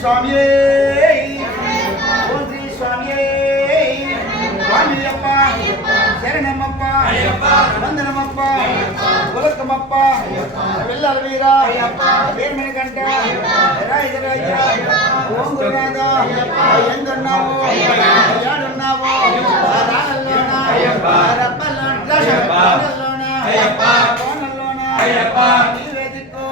சுவாமியே. ஓன்றி சுவாமியே. சுவாமியப்பா. சரணமப்பா. வந்தனமப்பா. உலக்கமப்பா. வெள்ளார வீரா வேர்மணி கண்டா. ராஜராஜா ஓம் குருநாதா. எங்கண்ணாவோ யாடுண்ணாவோ ராகல்லோனா ரப்பல்லோனா கோனல்லோனா நீ வேதிக்கோ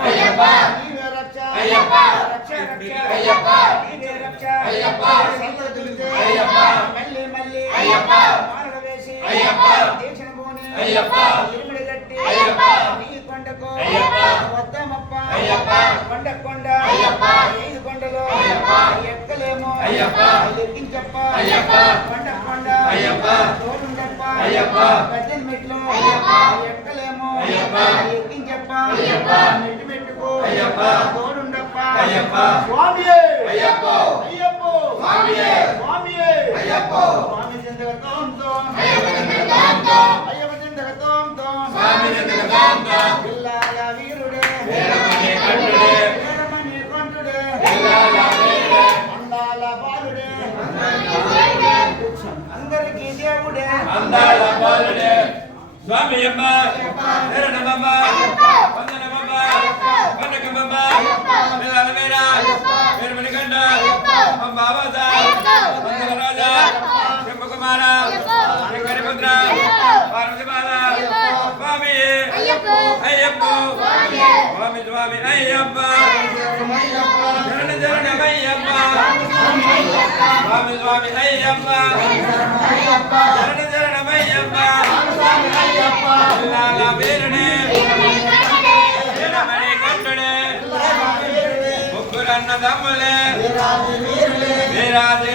ஐயப்பா. சுவாமியே. ஐயப்போ. ஐயப்போ. சுவாமியே. சுவாமியே. ஐயப்போ. சுவாமி ஜெந்தகர் தாம் தாம் ஐயப்ப ஜெந்தகர் தாம் தாம் ஐயப்ப ஜெந்தகர் தாம் தாம் சுவாமி ஜெந்தகர் தாம் தாம் இல்லாத வீருடே. வீரமணி கண்டுடே வீரமணி கண்டுடே. இல்லாத வீருடே. அந்தால பாலுடே அந்தரிக்கு தேவுடே. அந்தால பாலுடே சுவாமி அம்மா வீரநம అయ్యప్ప. శరణ శరణమయ్యప్ప స్వామి స్వామి అయ్యప్ప. శరణ శరణమయ్యప్ప పిల్లాల వీరుడే. వీరమణి కంఠుడే ముగ్గురన్న దమ్ములే వీరాది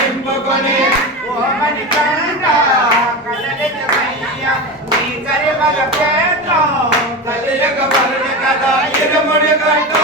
నింపుకొని పరుడు కదా ఇరుముడు కట్టు.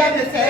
together and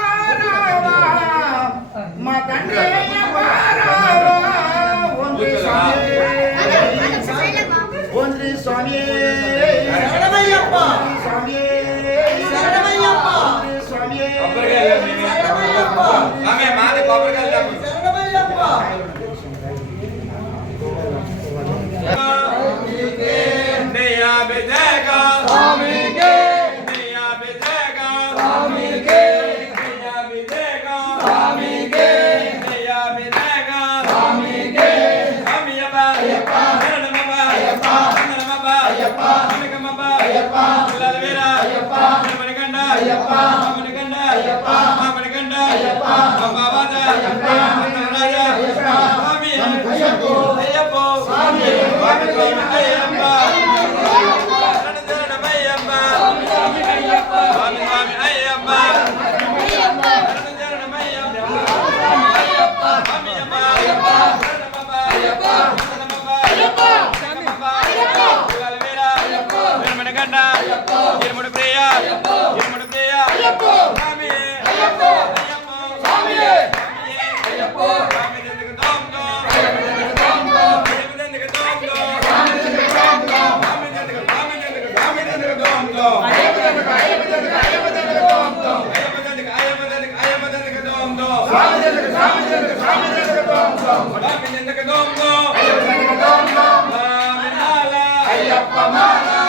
అయ్యప్ప మాలా.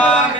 감사합니다.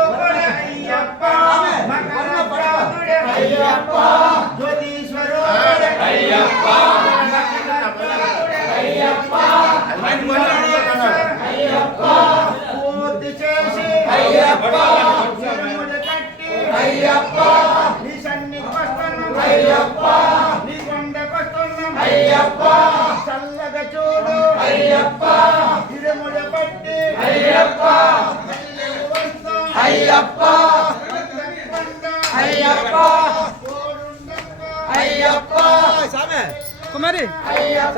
ஐயப்பா ஜோதீஸ்வரோ ஐயப்பா ஐயப்பா ஐயப்பா பூர்த்தி చేసి Ayyappa Ayyappa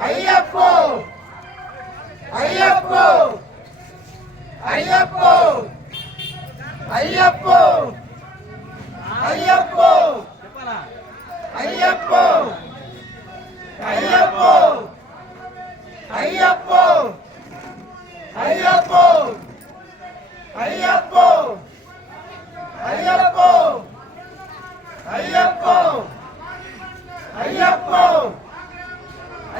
Aí é povo! Aí é povo! Aí é povo! Aí é povo! Aí é povo! Aí é povo! Aí é povo! Aí é povo! Aí é povo! Aí é povo! Aí é povo! Aí é povo! Aí é povo!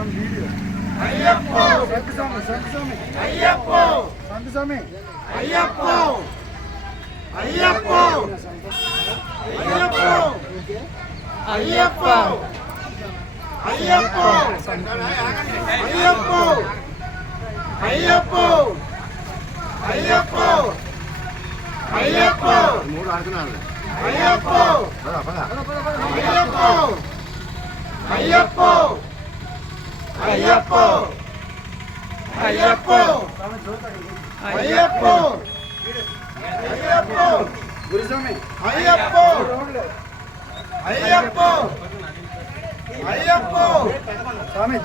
Ayyappa Ayyappa Ayyappa Ayyappa Ayyappa Ayyappa Ayyappa Ayyappa Ayyappa Ayyappa Ayyappa Ayyappa Ayyappa Ayyappa Ayyappa! Ayyappa! Ayyappa! Ayyappa Ayyappa! Ayyappa! Ayyappa! స్వామి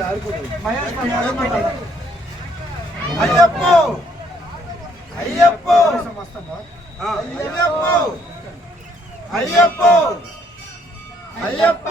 ఆడుకోండి అయ్యప్ప! అయ్యప్ప! వస్తామా అయ్యప్ప! అయ్యప్ప!